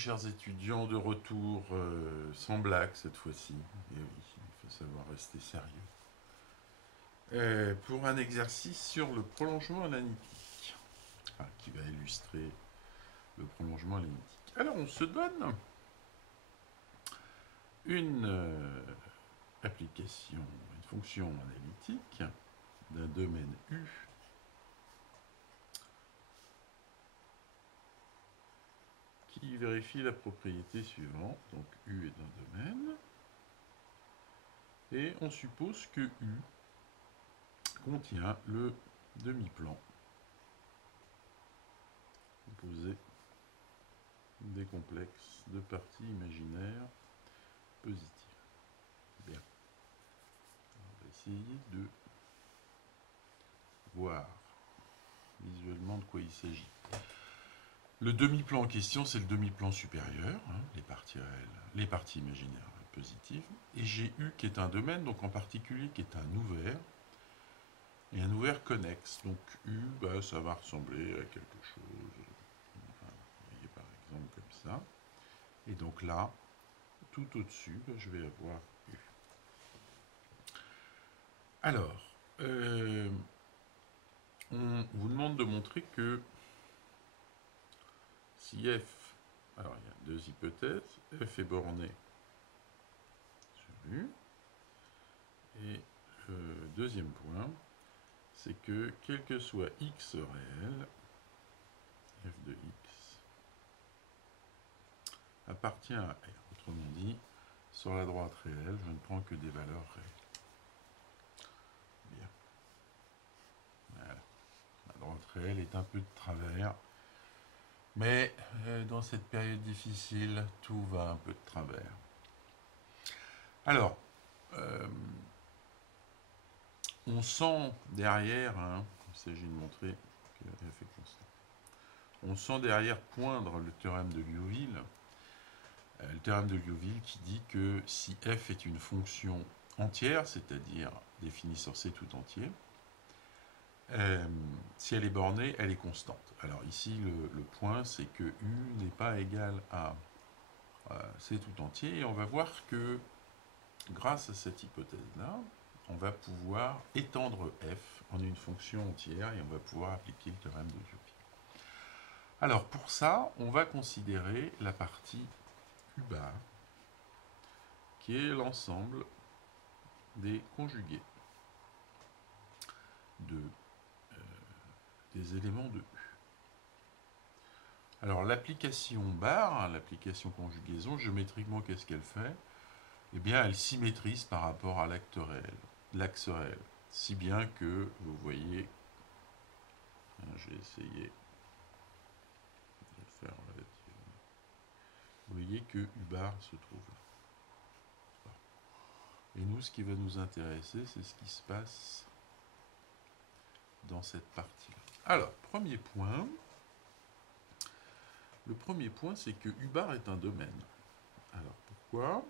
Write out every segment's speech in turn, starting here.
chers étudiants, de retour sans blague cette fois-ci. Et oui, il faut savoir rester sérieux. Pour un exercice sur le prolongement analytique, qui va illustrer le prolongement analytique. Alors, on se donne une application, une fonction analytique d'un domaine U qui vérifie la propriété suivante. Donc U est un domaine. Et on suppose que U contient le demi-plan composé des complexes de parties imaginaires positives. Bien. On va essayer de voir visuellement de quoi il s'agit. Le demi-plan en question, c'est le demi-plan supérieur, les parties réelles, les parties imaginaires positives. Et j'ai U qui est un domaine, donc en particulier qui est un ouvert, et un ouvert connexe. Donc U, ça va ressembler à quelque chose, vous voyez par exemple comme ça. Et donc là, tout au-dessus, je vais avoir U. Alors, on vous demande de montrer que si F, alors il y a deux hypothèses, F est borné sur U, et le deuxième point, c'est que quel que soit X réel, F de X, appartient à R. Autrement dit, sur la droite réelle, je ne prends que des valeurs réelles. Bien. Voilà. La droite réelle est un peu de travers. Mais dans cette période difficile, tout va un peu de travers. Alors, on sent derrière, il s'agit de montrer que F est constant, on sent derrière poindre le théorème de Liouville, le théorème de Liouville qui dit que si F est une fonction entière, c'est-à-dire définie sur C tout entier, si elle est bornée, elle est constante. Alors ici, le point, c'est que U n'est pas égal à C tout entier, et on va voir que grâce à cette hypothèse-là, on va pouvoir étendre F en une fonction entière, et on va pouvoir appliquer le théorème de Liouville. Alors pour ça, on va considérer la partie U bar, qui est l'ensemble des conjugués des éléments de U. Alors l'application bar, l'application conjugaison, géométriquement, qu'est-ce qu'elle fait? Eh bien, elle symétrise par rapport à l'axe réel. Si bien que, vous voyez, je vais essayer de le faire relativement. Vous voyez que U bar se trouve là. Et nous, ce qui va nous intéresser, c'est ce qui se passe dans cette partie-là. Alors, premier point. Le premier point, c'est que U bar est un domaine. Alors, pourquoi?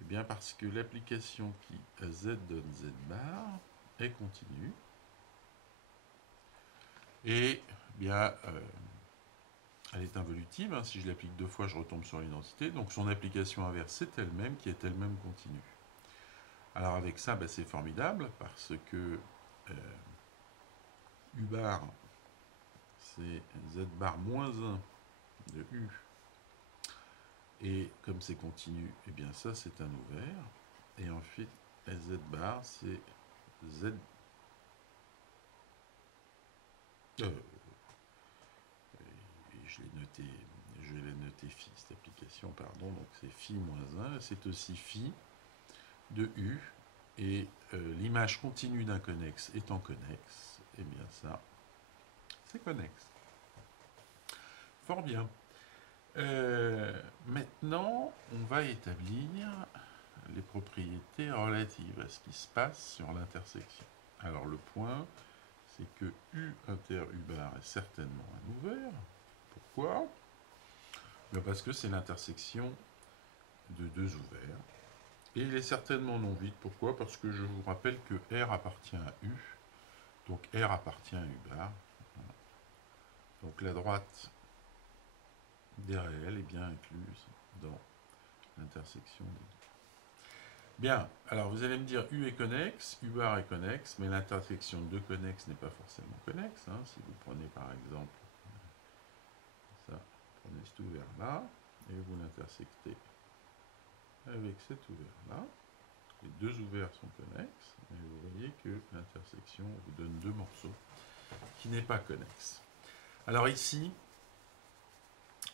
Eh bien, parce que l'application qui à Z donne Z bar est continue. Et bien, elle est involutive. Si je l'applique deux fois, je retombe sur l'identité. Donc, son application inverse, c'est elle-même, qui est elle-même continue. Alors, avec ça, c'est formidable, parce que U bar, c'est Z bar moins 1 de U. Et comme c'est continu, eh bien ça, c'est un ouvert. Et ensuite, Z bar, c'est Z. Je vais la noter phi, cette application, pardon. Donc c'est phi moins 1. C'est aussi phi de U. Et l'image continue d'un connexe étant connexe, eh bien ça, c'est connexe. Fort bien. Maintenant, on va établir les propriétés relatives à ce qui se passe sur l'intersection. Alors le point, c'est que U inter U bar est certainement un ouvert. Pourquoi? Parce que c'est l'intersection de deux ouverts. Et il est certainement non vide. Pourquoi? Parce que je vous rappelle que R appartient à U. Donc R appartient à U bar. Donc la droite des réels est bien incluse dans l'intersection des deux. Bien, alors vous allez me dire U est connexe, U bar est connexe, mais l'intersection de connexe n'est pas forcément connexe. Hein. Si vous prenez par exemple ça, prenez cet ouvert-là, et vous l'intersectez avec cet ouvert-là, les deux ouverts sont connexes, et vous voyez que l'intersection vous donne deux morceaux qui n'est pas connexe. Alors ici,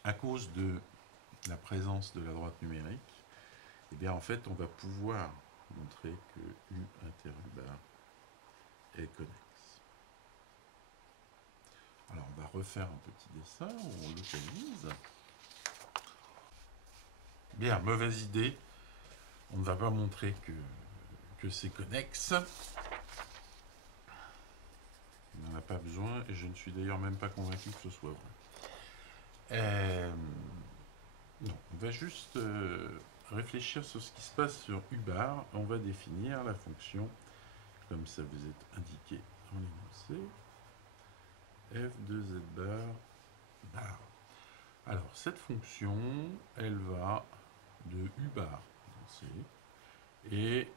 à cause de la présence de la droite numérique, eh bien en fait on va pouvoir montrer que U inter U bar est connexe. Alors on va refaire un petit dessin où on localise. Bien, mauvaise idée, on ne va pas montrer que c'est connexe. On n'en a pas besoin et je ne suis d'ailleurs même pas convaincu que ce soit vrai. Non, on va juste réfléchir sur ce qui se passe sur U bar. On va définir la fonction, comme ça vous est indiqué dans l'énoncé, f de z bar. Alors, cette fonction, elle va de U bar dans C, et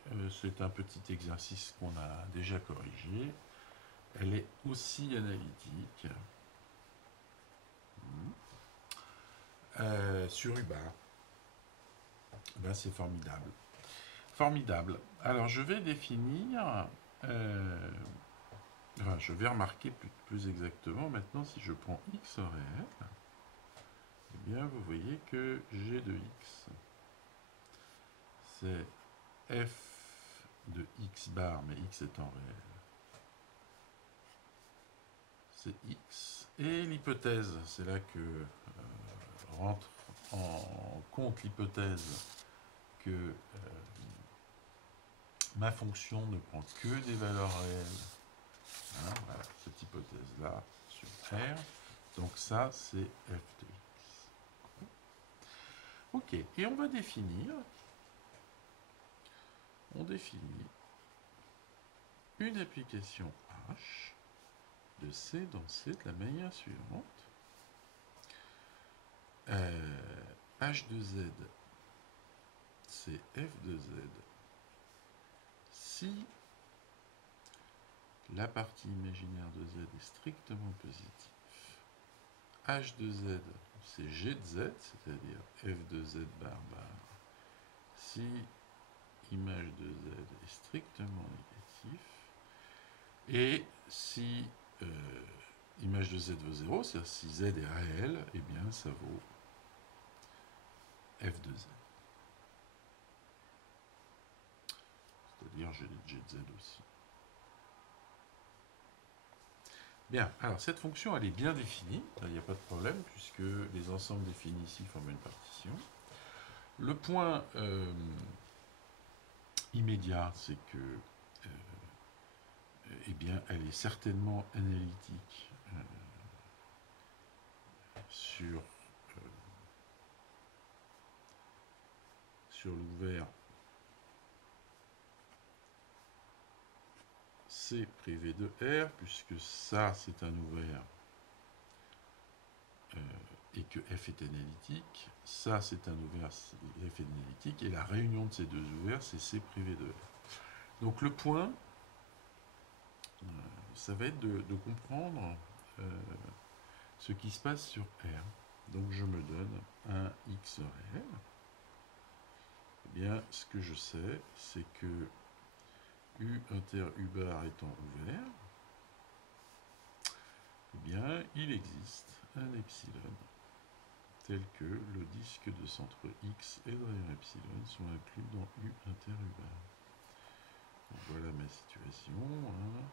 c'est un petit exercice qu'on a déjà corrigé. Elle est aussi analytique sur U bar. Ben, c'est formidable. Formidable. Alors, je vais définir... enfin, je vais remarquer plus exactement maintenant si je prends x réel, eh bien vous voyez que g de x c'est f de x bar, mais x étant réel, c'est x. Et l'hypothèse, c'est là que rentre en compte l'hypothèse que ma fonction ne prend que des valeurs réelles. Hein, voilà, cette hypothèse-là sur R. Donc ça, c'est f de x. Ok, et on va définir, on définit une application H de C dans C de la manière suivante. H de Z, c'est f de Z si la partie imaginaire de Z est strictement positive. H de Z, c'est G de Z, c'est-à-dire f de Z bar bar, si image de Z est strictement négatif, et si image de Z vaut 0, c'est-à-dire si Z est réel, eh bien ça vaut f de Z. C'est-à-dire G de Z aussi. Bien, alors cette fonction elle est bien définie, il n'y a pas de problème puisque les ensembles définis ici forment une partition. Le point immédiat, c'est que eh bien, elle est certainement analytique sur l'ouvert C privé de R, puisque ça c'est un ouvert et que F est analytique, ça c'est un ouvert, F est analytique, et la réunion de ces deux ouverts c'est C privé de R. Donc le point, ça va être de comprendre ce qui se passe sur R. Donc je me donne un X réel. Eh bien, ce que je sais, c'est que U inter U bar étant ouvert, eh bien, il existe un epsilon tel que le disque de centre X et de rayon epsilon sont inclus dans U inter U bar. Donc, voilà ma situation. Hein.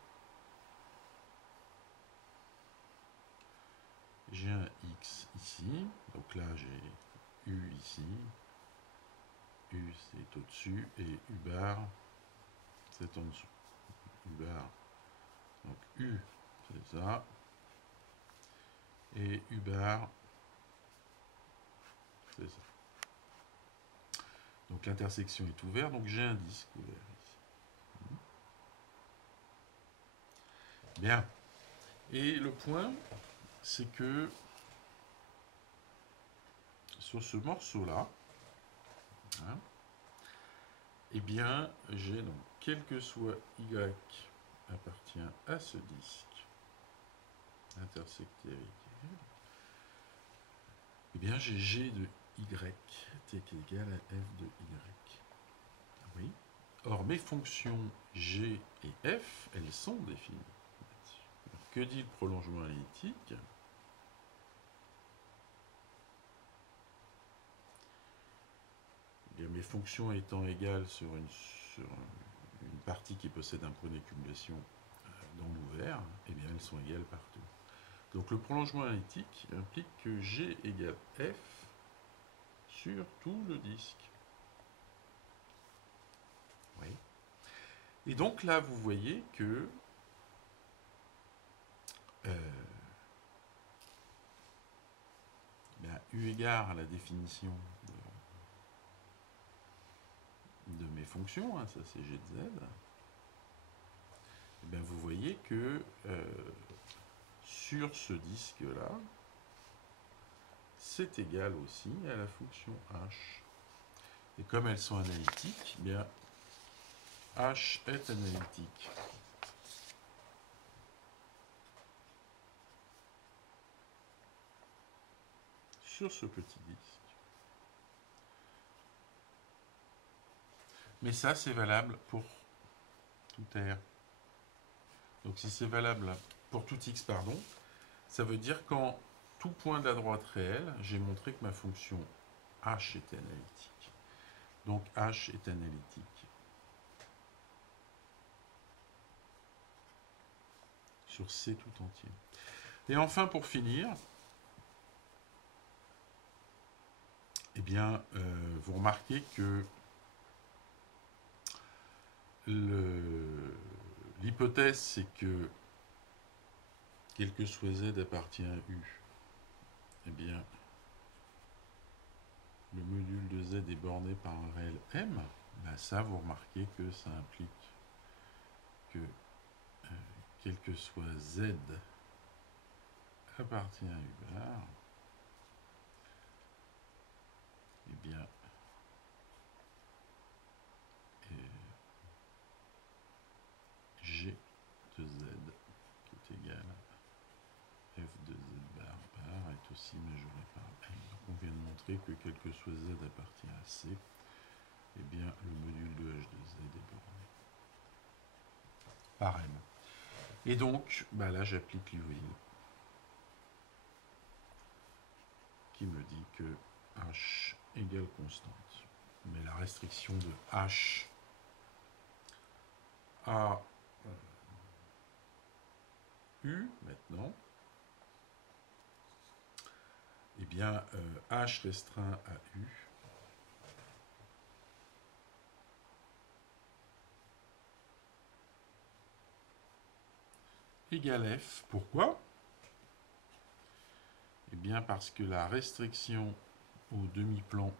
J'ai un X ici, donc là j'ai U ici, U c'est au-dessus et U bar c'est en dessous. U bar, donc U c'est ça, et U bar c'est ça. Donc l'intersection est ouverte, donc j'ai un disque ouvert ici. Bien. Et le point, c'est que sur ce morceau-là, hein, eh bien, j'ai donc, quel que soit y appartient à ce disque intersecté avec L, eh bien, j'ai G de y, t qui est égal à f de y. Oui. Or, mes fonctions g et f, elles sont définies. Que dit le prolongement analytique? Eh bien, mes fonctions étant égales sur une partie qui possède un point d'accumulation dans l'ouvert, eh bien, elles sont égales partout. Donc, le prolongement analytique implique que G égale F sur tout le disque. Oui. Et donc, là, vous voyez que eu égard à la définition de mes fonctions, hein, ça c'est g de z, et bien vous voyez que sur ce disque-là, c'est égal aussi à la fonction h. Et comme elles sont analytiques, eh bien h est analytique. Sur ce petit disque. Mais ça, c'est valable pour tout R. Donc si c'est valable pour tout x, pardon, ça veut dire qu'en tout point de la droite réelle, j'ai montré que ma fonction h est analytique. Donc h est analytique sur C tout entier. Et enfin, pour finir, eh bien, vous remarquez que l'hypothèse, c'est que quel que soit Z appartient à U, eh bien, le module de Z est borné par un réel M. Ben ça, vous remarquez que ça implique que quel que soit Z appartient à U bar, eh bien, G de Z qui est égal à F de Z bar est aussi majoré par M. Donc on vient de montrer que quel que soit Z appartient à C, eh bien le module de H de Z est borné par M. Et donc, bah là j'applique Liouville qui me dit que H égale constante. Mais la restriction de H à U maintenant, eh bien H restreint à U égale F. Pourquoi? Eh bien parce que la restriction au demi-plan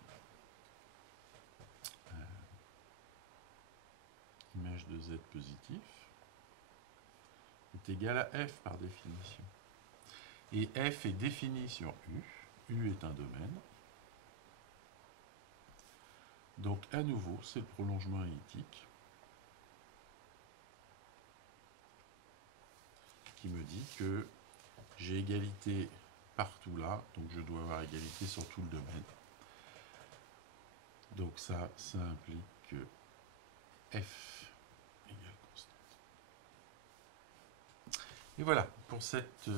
image de Z positif est égale à F par définition. Et F est défini sur U. U est un domaine. Donc à nouveau, c'est le prolongement analytique qui me dit que j'ai égalité partout là, donc je dois avoir égalité sur tout le domaine. Donc ça implique que F égale constante. Et voilà, pour cette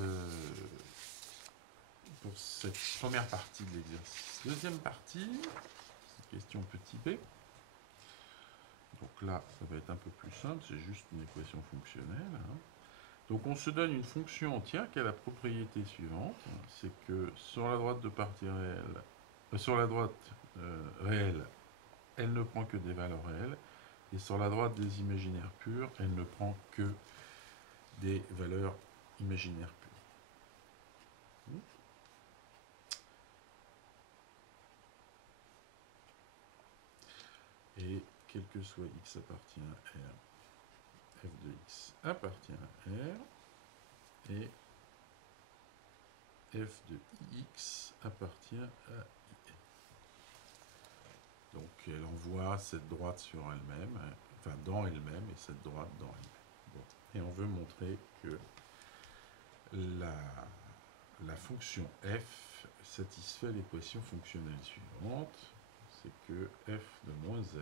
première partie de l'exercice. Deuxième partie, question petit b. Donc là, ça va être un peu plus simple, c'est juste une équation fonctionnelle. Hein. Donc on se donne une fonction entière qui a la propriété suivante, c'est que sur la droite de partie réelle, sur la droite réelle, elle ne prend que des valeurs réelles, et sur la droite des imaginaires purs, elle ne prend que des valeurs imaginaires pures. Et quel que soit x appartient à R, f de x appartient à R, et f de ix appartient à IN. elle envoie cette droite sur elle-même, enfin dans elle-même, et cette droite dans elle-même. Bon. Et on veut montrer que la fonction f satisfait l'équation fonctionnelle suivante, c'est que f de moins z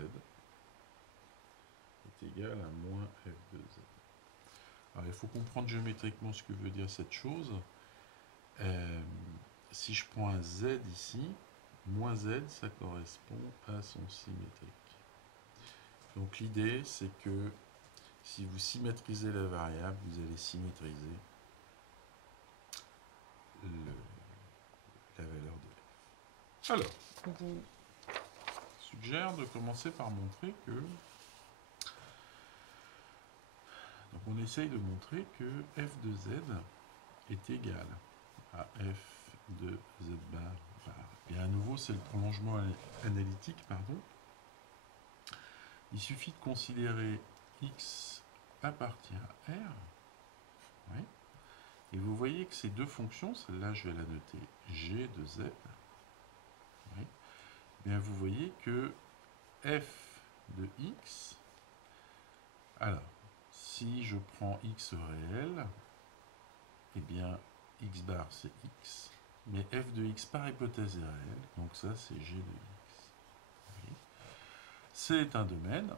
est égal à moins f de z. Alors il faut comprendre géométriquement ce que veut dire cette chose. Si je prends un z ici, moins z, ça correspond à son symétrique. Donc l'idée, c'est que si vous symétrisez la variable, vous allez symétriser la valeur de f. Alors, on vous suggère de commencer par montrer que... Donc on essaye de montrer que f de z est égal à f de z bar bar. Et à nouveau, c'est le prolongement analytique, pardon. Il suffit de considérer x appartient à R. Oui. Et vous voyez que ces deux fonctions, celle-là je vais la noter g de z. Oui. Bien, vous voyez que f de x, alors, si je prends x réel, eh bien, x bar c'est x, mais f de x par hypothèse est réel, donc ça c'est g de x. Oui. C'est un domaine,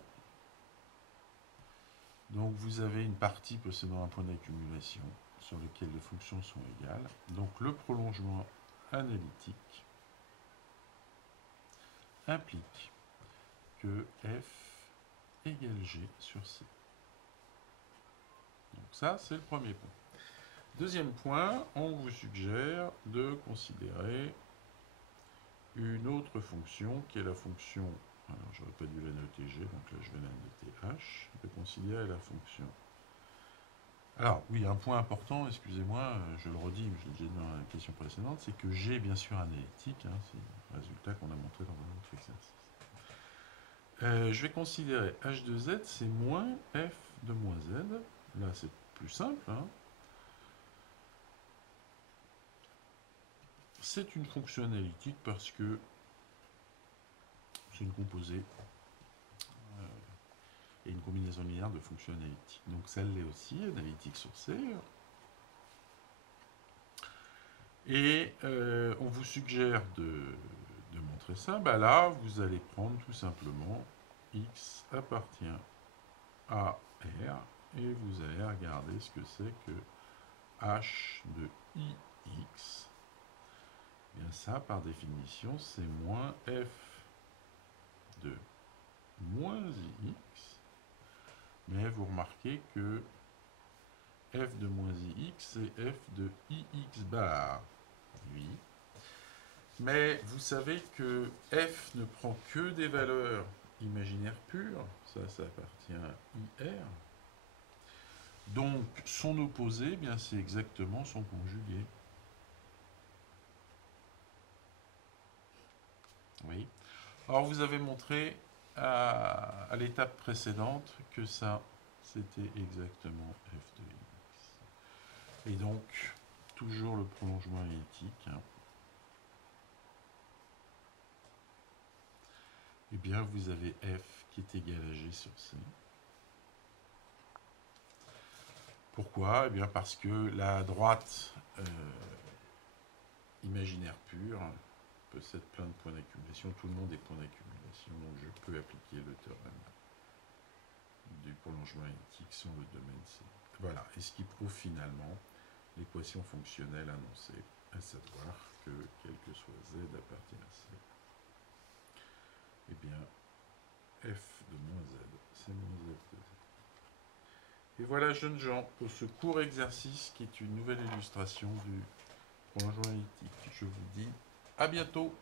donc vous avez une partie possédant un point d'accumulation sur lequel les fonctions sont égales, donc le prolongement analytique implique que f égale g sur c. Donc ça, c'est le premier point. Deuxième point, on vous suggère de considérer une autre fonction qui est la fonction, alors j'aurais pas dû la noter g, donc là je vais la noter h, de considérer la fonction. Alors oui, un point important, excusez-moi, je le redis, je l'ai déjà dit dans la question précédente, c'est que g est bien sûr analytique, hein, c'est le résultat qu'on a montré dans un autre exercice. Je vais considérer h de z, c'est moins f de moins z, là c'est plus simple, hein. C'est une fonction analytique parce que c'est une composée et une combinaison linéaire de fonctions analytiques. Donc celle-là aussi, analytique sur C. Et on vous suggère de montrer ça. Bah là, vous allez prendre tout simplement x appartient à R et vous allez regarder ce que c'est que h de ix. Bien ça, par définition, c'est moins f de moins ix. Mais vous remarquez que f de moins ix, c'est f de ix bar. Oui. Mais vous savez que f ne prend que des valeurs imaginaires pures. Ça appartient à ir. Donc, son opposé, eh bien, c'est exactement son conjugué. Oui. Alors, vous avez montré à l'étape précédente que ça, c'était exactement f de x. Et donc, toujours le prolongement analytique. Hein. Eh bien, vous avez f qui est égal à g sur c. Pourquoi? Eh bien, parce que la droite imaginaire pure possède plein de points d'accumulation. Tout le monde est point d'accumulation, donc je peux appliquer le théorème du prolongement analytique sur le domaine C. Voilà, et ce qui prouve finalement l'équation fonctionnelle annoncée, à savoir que quel que soit z appartient à c, eh bien, f de moins z, c'est moins f de z. Et voilà, jeunes gens, pour ce court exercice qui est une nouvelle illustration du prolongement analytique. Je vous dis à bientôt.